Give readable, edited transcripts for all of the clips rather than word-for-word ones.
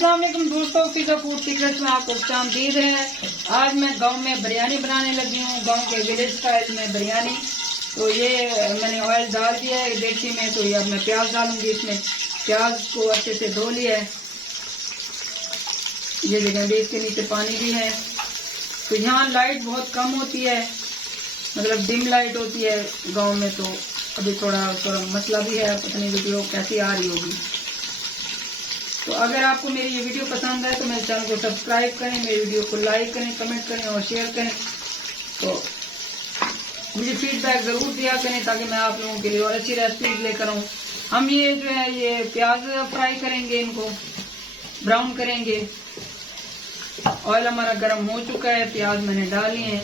अस्सलाम वालेकुम दोस्तों, फिजा फूड सीक्रेट्स में आपको खुशामदीद है। आज मैं गांव में बिरयानी बनाने लगी हूँ, गांव के विलेज स्टाइल में बिरयानी। तो ये मैंने ऑयल डाल दिया है डेगची में। तो ये अब मैं प्याज डालूंगी इसमें। प्याज को अच्छे से धो लिया है, ये देखें इसके नीचे पानी भी है। तो यहाँ लाइट बहुत कम होती है, मतलब डिम लाइट होती है गाँव में। तो अभी थोड़ा मसला भी है, पता नहीं वीडियो कैसी आ रही होगी। तो अगर आपको मेरी ये वीडियो पसंद है तो मेरे चैनल को सब्सक्राइब करें, मेरी वीडियो को लाइक करें, कमेंट करें और शेयर करें। तो मुझे फीडबैक ज़रूर दिया करें ताकि मैं आप लोगों के लिए और अच्छी रेसिपीज लेकर आऊँ। हम ये जो है ये प्याज फ्राई करेंगे, इनको ब्राउन करेंगे। ऑयल हमारा गर्म हो चुका है, प्याज मैंने डाली है।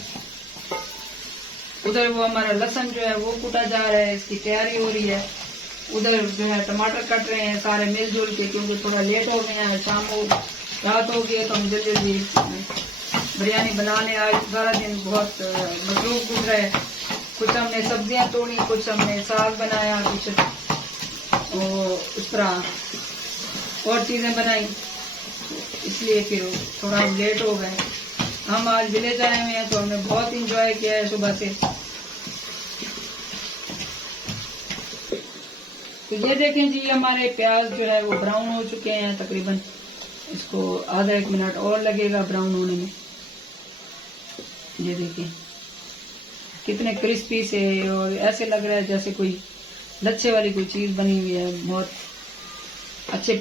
उधर वो हमारा लहसुन जो है वो कुटा जा रहा है, इसकी तैयारी हो रही है। उधर जो है टमाटर कट रहे हैं सारे मिलजुल के, क्योंकि थोड़ा लेट हो गए हैं, शाम हो रात हो गई है। तो हम जल्दी जल्दी बिरयानी बनाने आज सारा दिन बहुत मसरूफ गुजरा है। कुछ हमने सब्जियां तोड़ी, कुछ हमने साग बनाया, कुछ उस तरह और चीज़ें बनाई, इसलिए फिर थोड़ा हम लेट हो गए। हम आज विलेज आए हुए हैं तो हमने बहुत इंजॉय किया है सुबह से। तो ये देखें जी, हमारे प्याज जो है वो ब्राउन हो चुके हैं तकरीबन। इसको आधा 1 मिनट और लगेगा ब्राउन होने में। ये देखिए कितने क्रिस्पी से, और ऐसे लग रहा है जैसे कोई लच्छे वाली कोई चीज बनी हुई है। बहुत अच्छे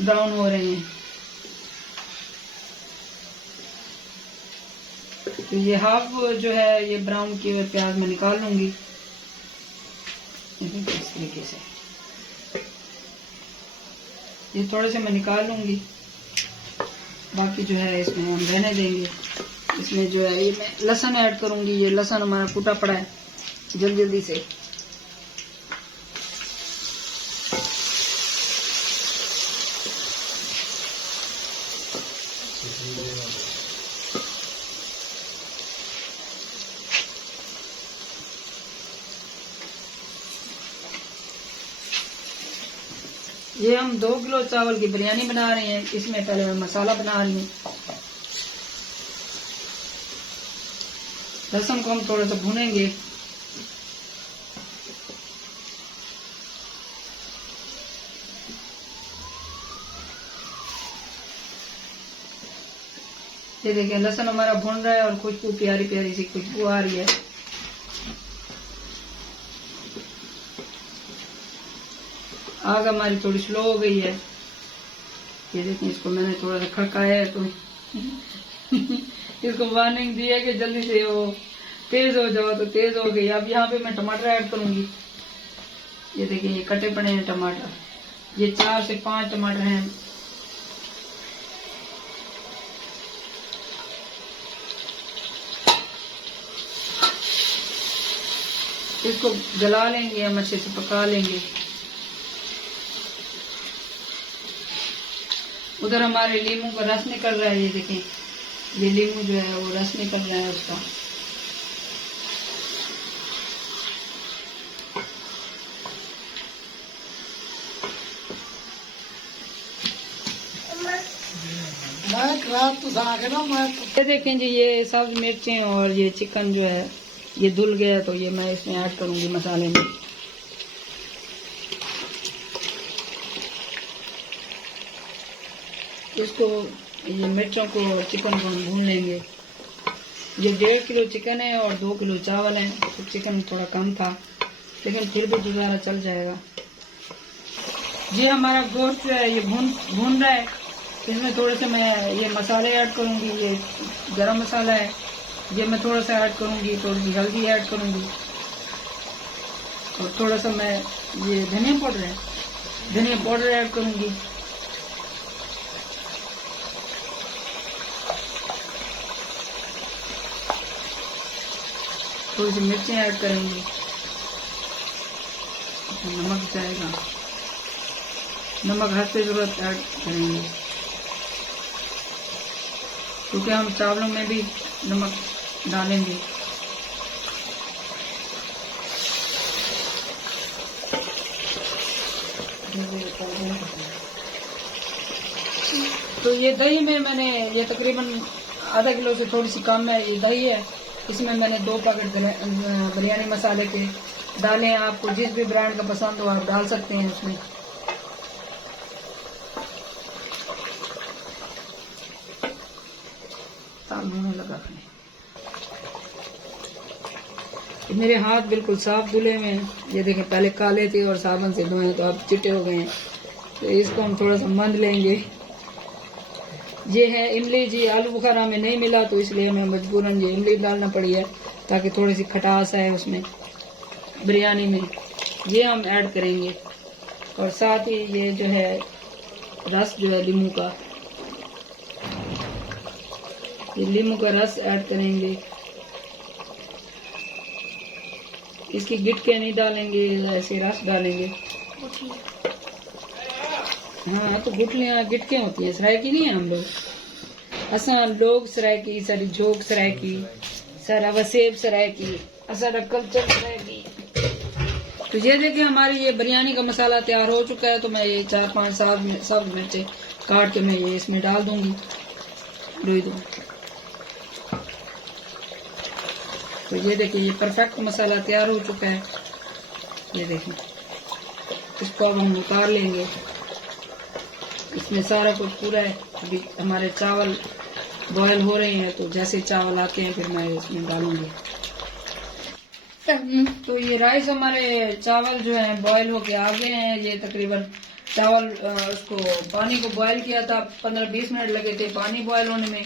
ब्राउन हो रहे हैं। तो ये हाफ जो है ये ब्राउन किए हुए प्याज मैं निकाल लूंगी इस तरीके से। ये थोड़े से मैं निकाल लूंगी, बाकी जो है इसमें हम रहने देंगे। इसमें जो है ये मैं लहसुन ऐड करूंगी। ये लहसुन हमारा कूटा पड़ा है, जल्दी जल्दी से। ये हम 2 किलो चावल की बिरयानी बना रहे हैं। इसमें पहले मैं मसाला बना रही हूँ। लहसुन को हम थोड़ा सा भूनेंगे। ये देखिए लहसुन हमारा भून रहा है और खुशबू प्यारी प्यारी सी खुशबू आ रही है। आग हमारी थोड़ी स्लो हो गई है। ये देखिए इसको मैंने थोड़ा सा खड़काया है तो इसको वार्निंग दी है कि जल्दी से वो तेज हो जाओ, तो तेज हो गई। अब यहाँ पे मैं टमाटर ऐड करूंगी। ये देखिए ये कटे पड़े हैं टमाटर, ये 4 से 5 टमाटर हैं। इसको गला लेंगे, हम अच्छे से पका लेंगे। उधर हमारे लीमू का रस निकल रहा है। ये देखें ये लीमू जो है वो रस निकल रहा है उसका। ये देखें जी, ये सब्ज मिर्चें और ये चिकन जो है ये धुल गया, तो ये मैं इसमें ऐड करूंगी मसाले में। इसको ये मिर्चों को चिकन को हम भून लेंगे। ये 1.5 किलो चिकन है और 2 किलो चावल है। तो चिकन थोड़ा कम था लेकिन फिर भी गुजारा चल जाएगा। ये हमारा गोश्त जो है ये भून रहा है। इसमें थोड़े से मैं ये मसाले ऐड करूंगी। ये गरम मसाला है, ये मैं थोड़ा सा ऐड करूंगी। थोड़ी सी हल्दी ऐड करूंगी और थोड़ा सा मैं ये धनिया पाउडर ऐड करूंगी। थोड़ी सी मिर्चें ऐड करेंगे, नमक जाएगा, नमक हद से जरूरत ऐड करेंगे क्योंकि हम चावलों में भी नमक डालेंगे। तो ये दही में मैंने ये तकरीबन आधा किलो से थोड़ी सी कम है ये दही है। इसमें मैंने 2 पैकेट बिरयानी मसाले के डाले हैं। आपको जिस भी ब्रांड का पसंद हो आप डाल सकते हैं उसमें। होने लगा मेरे हाथ बिल्कुल साफ धुले हुए हैं। ये देखें, पहले काले थे और साबुन से धोए तो अब चिट्टे हो गए हैं। तो इसको हम थोड़ा सा मंद लेंगे। ये है इमली जी, आलू बुखारा में नहीं मिला तो इसलिए हमें मजबूरन ये इमली डालना पड़ी है ताकि थोड़ी सी खटास आए उसमें बिरयानी में। ये हम ऐड करेंगे और साथ ही ये जो है रस जो है लीमू का, ये लीमू का रस ऐड करेंगे। इसकी गिटके नहीं डालेंगे, ऐसे रस डालेंगे। हाँ तो गुठलियाँ गिटके होती हैं, सरायकी नहीं है। हम लोग असा लोग सरायकी, सारी झोंक सरायकी, सारा वसेब सरायकी, सारा कल्चर सरायकी। तो ये देखिए हमारी ये बिरयानी का मसाला तैयार हो चुका है। तो मैं ये 4-5 सब्ज मिर्चें काट के मैं ये इसमें डाल दूंगी। तो ये देखिए ये परफेक्ट मसाला तैयार हो चुका है। ये देखिए इसको अब हम उतार लेंगे। इसमें सारा कुछ पूरा है। अभी हमारे चावल बॉयल हो रहे हैं तो जैसे चावल आते हैं फिर मैं इसमें डालूंगी। तो ये राइस हमारे चावल जो है बॉयल होके आ गए हैं। ये तकरीबन चावल उसको पानी को बॉयल किया था, 15-20 मिनट लगे थे पानी बॉयल होने में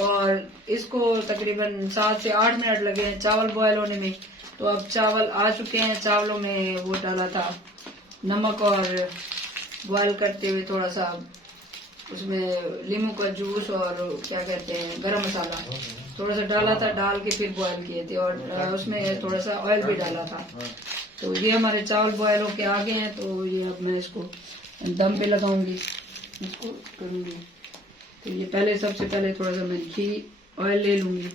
और इसको तकरीबन 7 से 8 मिनट लगे हैं चावल बॉयल होने में। तो अब चावल आ चुके हैं। चावलों में वो डाला था नमक और बॉयल करते हुए थोड़ा सा उसमें लीमू का जूस और क्या कहते हैं गरम मसाला थोड़ा सा डाला था, डाल के फिर बॉयल किए थे और उसमें थोड़ा सा ऑयल भी डाला था। तो ये हमारे चावल बॉयल होके आ गए हैं। तो ये अब मैं इसको दम पे लगाऊंगी, इसको करूंगी। तो ये पहले सबसे पहले थोड़ा सा मैं घी ऑयल ले लूंगी।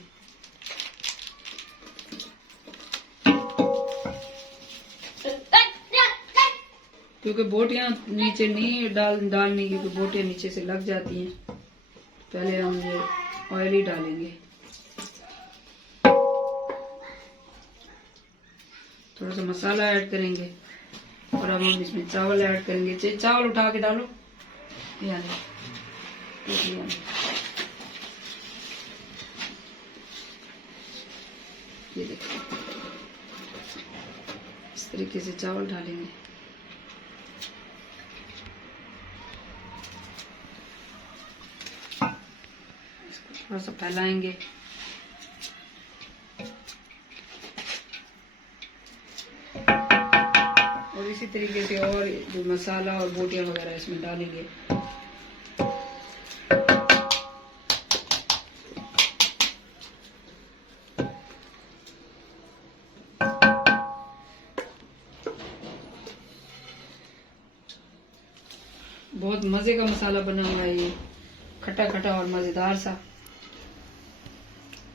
क्योंकि बोटियां नीचे नहीं डालनी, क्योंकि बोटियां नीचे से लग जाती हैं। पहले हम ये ऑयल ही डालेंगे। थोड़ा सा मसाला ऐड करेंगे और अब हम इसमें चावल ऐड करेंगे। चावल उठा के डालो यानी ये देखिए इस तरीके से चावल डालेंगे। इसको थोड़ा सा फैलाएंगे। और इसी तरीके से और जो मसाला और बोटियां वगैरह इसमें डालेंगे। बहुत मजे का मसाला बना हुआ है ये, खट्टा खट्टा और मजेदार सा।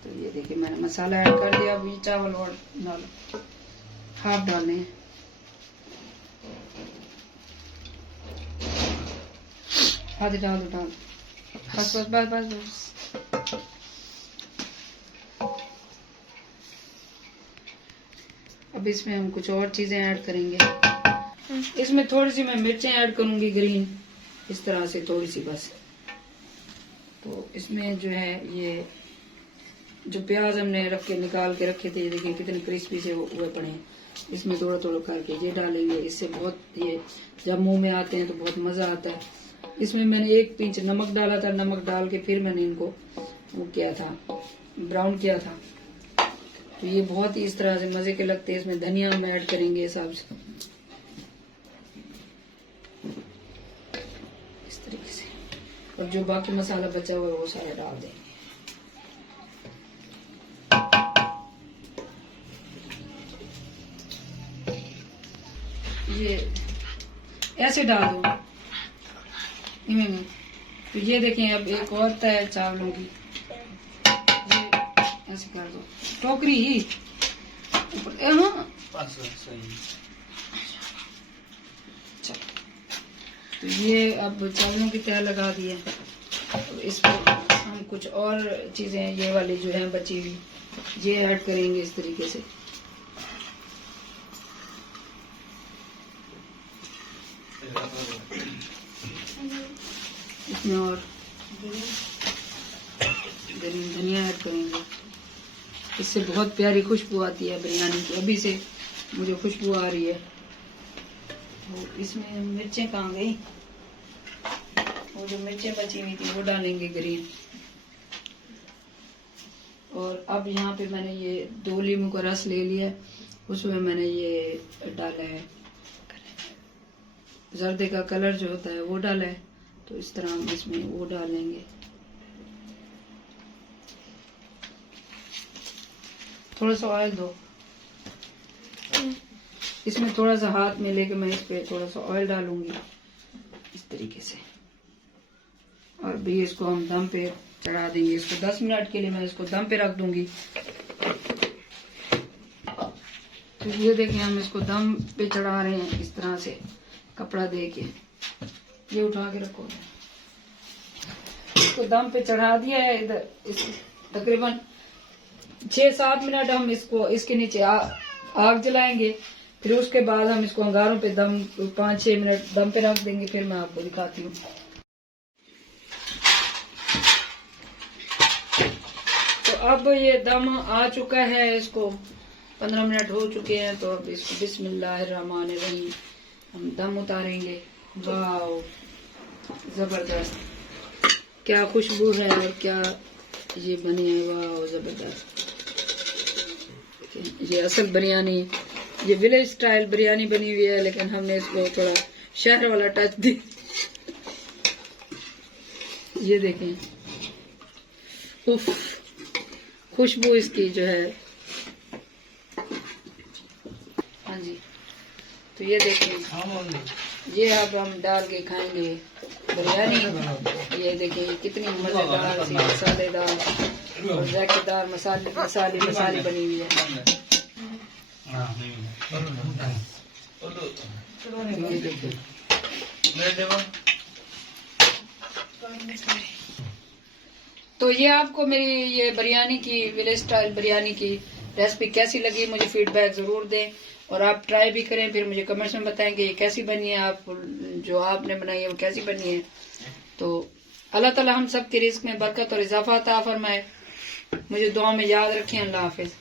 तो ये देखिए मैंने मसाला ऐड कर दिया। अभी चावल और डालो, हाफ डालने हैं। आधे डाल दो, बस बस बस बस बस। अब इसमें हम कुछ और चीजें ऐड करेंगे। इसमें थोड़ी सी मैं मिर्चें ऐड करूंगी ग्रीन, इस तरह से थोड़ी सी बस। तो इसमें जो है ये जो प्याज हमने रख के निकाल के रखे थे, ये देखिए कितने क्रिस्पी से हुए पड़े हैं। इसमें थोड़ा थोड़ा करके ये डालेंगे। इससे बहुत ये जब मुंह में आते हैं तो बहुत मजा आता है। इसमें मैंने 1 पिंच नमक डाला था। नमक डाल के फिर मैंने इनको वो किया था, ब्राउन किया था। तो ये बहुत ही इस तरह से मजे के लगते हैं। इसमें धनिया हम ऐड करेंगे हिसाब से, इस तरीके से। और जो बाकी मसाला बचा हुआ है वो सारा डाल देंगे। ये ऐसे डाल दो इनमें। तो ये देखें अब एक और है चावलों की, ये ऐसे कर दो टोकरी ही ऊपर। तो ये अब चावलों की तह लगा दी है। तो इसमें हम कुछ और चीज़ें ये वाली जो है बची हुई ये ऐड करेंगे इस तरीके से। इसमें और धनिया ऐड करेंगे। इससे बहुत प्यारी खुशबू आती है बिरयानी की। अभी से मुझे खुशबू आ रही है। तो इसमें मिर्चें कहाँ गई? वो जो मिर्चें बची हुई थी वो डालेंगे ग्रीन। और अब यहाँ पे मैंने ये 2 लीमू का रस ले लिया, उसमें मैंने ये डाला है जर्दे का कलर जो होता है वो डाला है। तो इस तरह हम इसमें वो डालेंगे। थोड़ा सा ऑयल दो। इसमें थोड़ा सा हाथ में लेके मैं इस पे थोड़ा सा ऑयल डालूंगी इस तरीके से। और भी इसको हम दम पे चढ़ा देंगे। इसको 10 मिनट के लिए मैं इसको दम पे रख दूंगी। तो ये देखिए हम इसको दम पे चढ़ा रहे हैं इस तरह से कपड़ा दे के। ये उठा के रखो। इसको दम पे चढ़ा दिया है। इधर तकरीबन 6-7 मिनट हम इसको इसके नीचे आग जलाएंगे। फिर उसके बाद हम इसको अंगारों पे दम 5-6 मिनट दम पे रख देंगे। फिर मैं आपको दिखाती हूँ। तो अब ये दम आ चुका है। इसको 15 मिनट हो चुके हैं। तो अब इसको बिस्मिल्लाहिर्रहमानिर्रहीम हम दम उतारेंगे। वाह जबरदस्त, क्या खुशबू है और क्या ये बनी है। वाह जबरदस्त। ये असल बिरयानी, ये विलेज स्टाइल बिरयानी बनी हुई है, लेकिन हमने इसको थोड़ा शहर वाला टच दी। ये देखें, उफ, खुशबू इसकी जो है। हाँ जी, तो ये देखें, ये अब हम डाल के खाएंगे बिरयानी। ये देखें कितनी मजेदार सी मसालेदार और जायकेदार मसाले बनी हुई है। ये देखें। तो ये आपको मेरी ये बिरयानी की विलेज स्टाइल बिरयानी की रेसिपी कैसी लगी मुझे फीडबैक जरूर दें। और आप ट्राई भी करें, फिर मुझे कमेंट्स में बताएं कि ये कैसी बनी है, आप जो आपने बनाई है वो कैसी बनी है। तो अल्लाह ताला हम सब के रिस्क में बरकत और इजाफा अता फरमाए। मुझे दुआ में याद रखें। अल्लाह हाफिज।